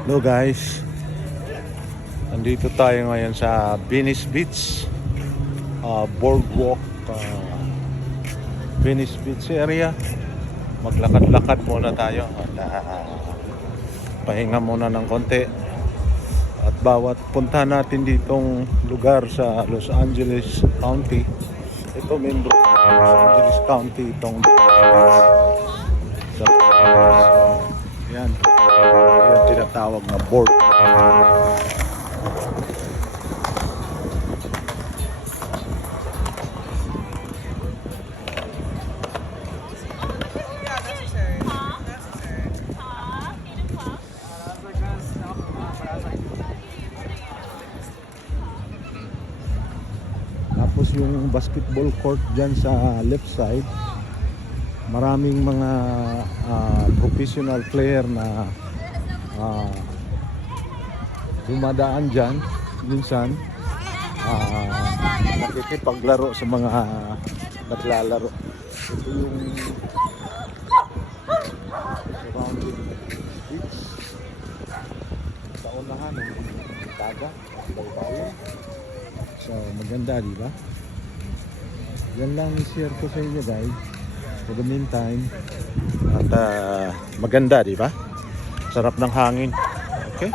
Hello guys, nandito tayo ngayon sa Venice Beach, boardwalk, Venice Beach area. Maglakad-lakad muna tayo at pahinga muna ng konti. At bawat punta natin ditong lugar sa Los Angeles County, ito membro ng Los Angeles County itong sa yan. Yung tinatawag na board. Tapos yung basketball court dyan sa left side, maraming mga professional player na dumadaan dyan minsan, nakikipaglaro sa mga naglalaro. Ito yung surrounding beach sa unahan ng dagat at baybayin. So maganda, di ba? Yan lang i-share ko sa inyo guys for the meantime. At maganda, di ba? Sarap ng hangin. Okay?